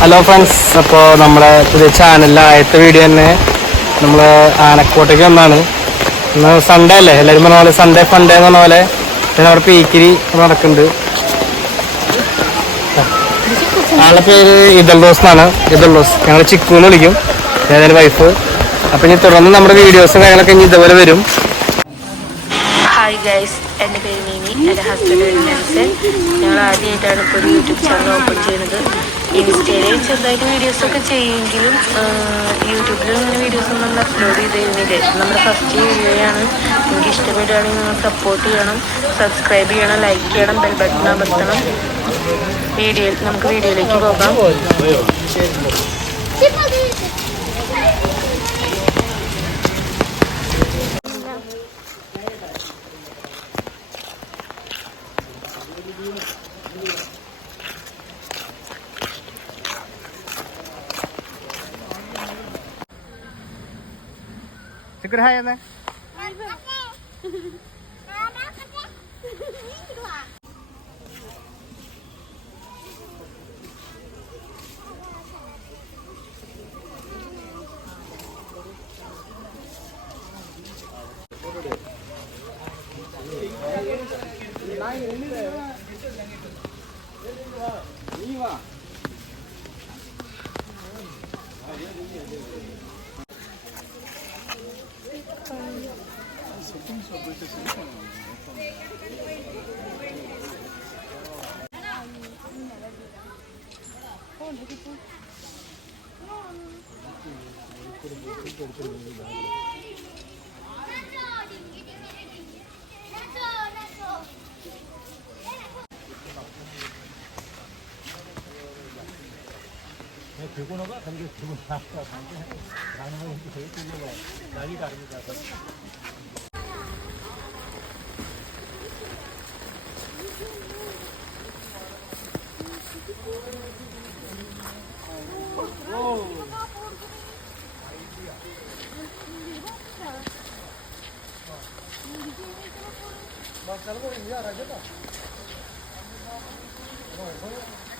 Hello friends അപ്പോൾ നമ്മുടെ പുതിയ ചാനലിലെ ആദ്യത്തെ വീഡിയോ തന്നെ നമ്മൾ ആനക്കോട്ടയ്ക്ക് വന്നാണ് ഇന്ന് സൺഡേ അല്ലേ? എല്ലാവരും പറഞ്ഞ പോലെ സൺഡേ ഫണ്ടേ എന്ന് പറഞ്ഞ പോലെ അവിടെ പീക്കിരി നടക്കുന്നുണ്ട്. ആളുടെ പേര് ഇതൽ റോസ് എന്നാണ്. ഇതൽ റോസ് ഞങ്ങൾ ചിക്കു എന്ന് വിളിക്കും. ഞാൻ വൈഫ് അപ്പം ഇനി തുടർന്ന് നമ്മുടെ വീഡിയോസും കാര്യങ്ങളൊക്കെ ഇനി ഇതുപോലെ വരും. ഹായ് എന്റെ പേര് മീനി. എന്റെ ഹസ്ബൻഡ് ഞങ്ങൾ ആദ്യമായിട്ടാണ് ഇപ്പോൾ ഒരു യൂട്യൂബ് ചാനൽ ഓപ്പൺ ചെയ്യുന്നത്. ഇൻസ്റ്റയിൽ ചെറുതായിട്ട് വീഡിയോസൊക്കെ ചെയ്യുമെങ്കിലും യൂട്യൂബിൽ അങ്ങനെ വീഡിയോസ് ഒന്നും നമ്മൾ അപ്ലോഡ് ചെയ്ത് ചെയ്തിരുന്നില്ല. നമ്മുടെ ഫസ്റ്റ് വീഡിയോയാണ് നിങ്ങൾക്ക് ഇഷ്ടപ്പെടുകയാണെങ്കിൽ നിങ്ങൾ സപ്പോർട്ട് ചെയ്യണം സബ്സ്ക്രൈബ് ചെയ്യണം ലൈക്ക് ചെയ്യണം ബെൽ ബട്ടൺ അമർത്തണം. വീഡിയോ നമുക്ക് വീഡിയോയിലേക്ക് പോകാം. Segera ya, 들고 나가, 당겨 들고 나가, 당겨 나는 거 이렇게 들고 나가, 난리 다릅니다. Bakalım oyun ya araca. Vay vay.